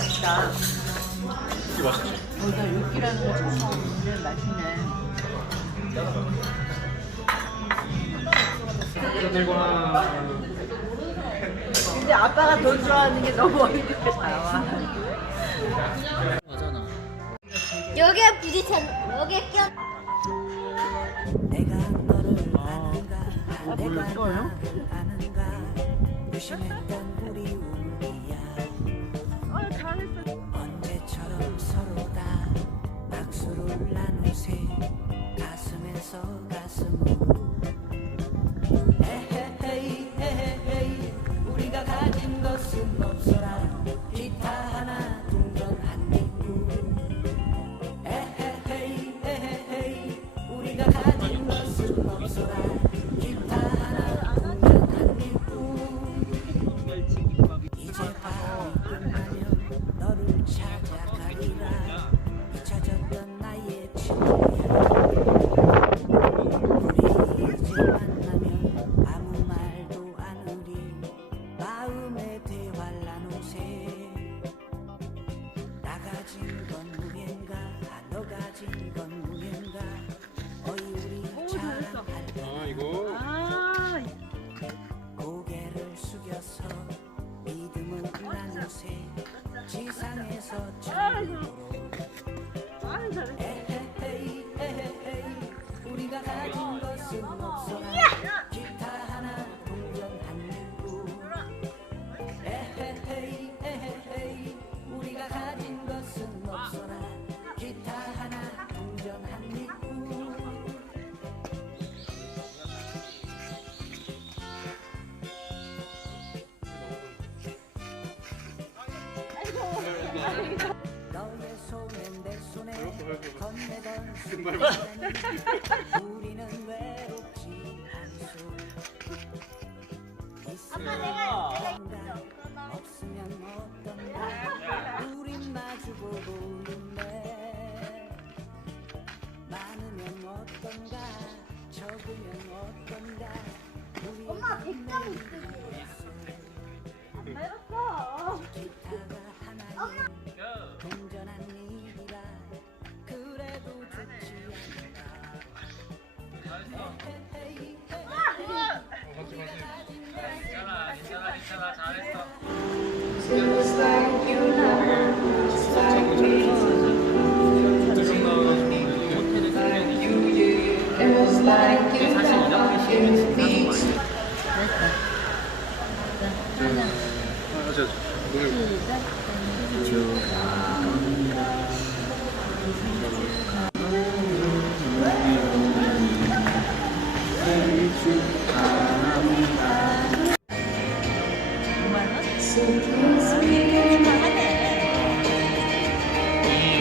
맛있다. 이게 맛있지? 어, 나 육기라는 거 처음 먹는데 맛있네. 근데 아빠가 돈 좋아하는 게 너무 어이없게 나와. 맞잖아. 여기에 부딪혔 여기에 껴 내가 너를 아는가 아, 몰랐어요? 아는가 무심했던 가슴 너의 손에 내 손에 건네던 어떤가 우리 엄마 백점 있으세요? 안 기타가 일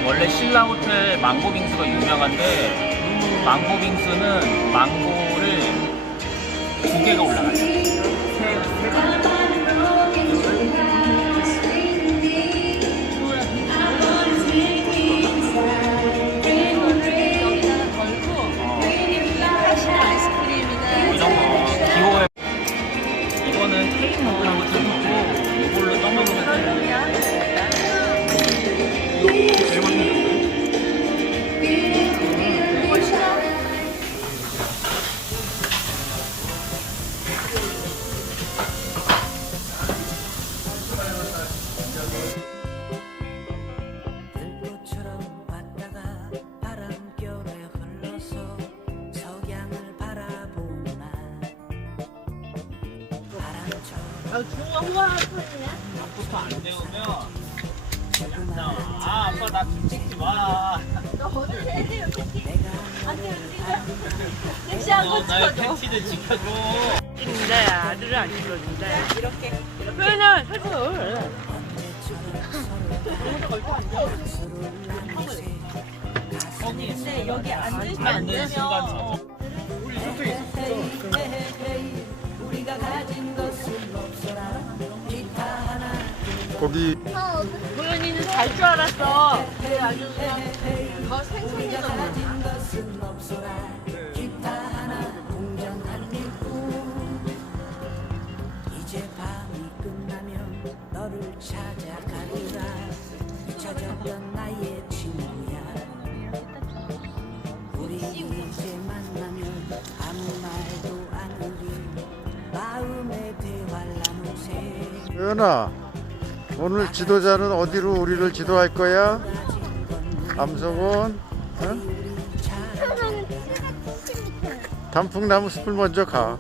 원래 신라 호텔 망고 빙수가 유명한데 망고 빙수는 망고를 두 개가 올라가요. 아, 좋아, 우와, 터지네. 부터 안 내우면 안 나와. 아 아빠 나 좀 찍지 마. 너 어디 해야 내가 섹시한 어, 거 나의 찍어줘. 팬티를 지켜줘. 찍는데 아들을 안 찍어준대. 이렇게. 왜냐, 해줘. 근데 여기 앉으시면 안 되면. 젖어. 헤헤헤이 거기 고현이는 잘 줄 알았어. 그래 아주 더 생생해졌네. 연아 오늘 지도자는 어디로 우리를 지도할 거야? 암석은? 어? 단풍나무 숲을 먼저 가.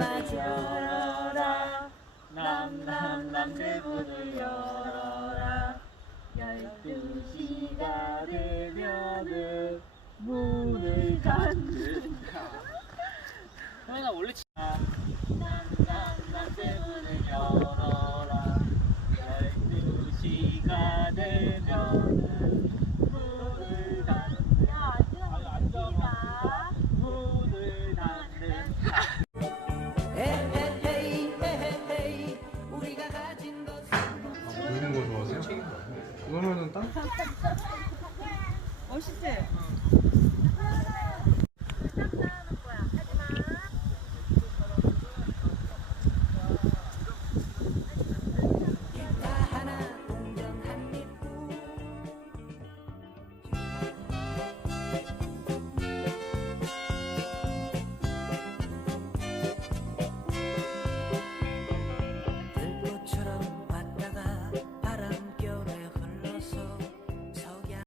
마주 열어라. 남남남 대문을 열어라. 열두 시가 되면은 문을 닫는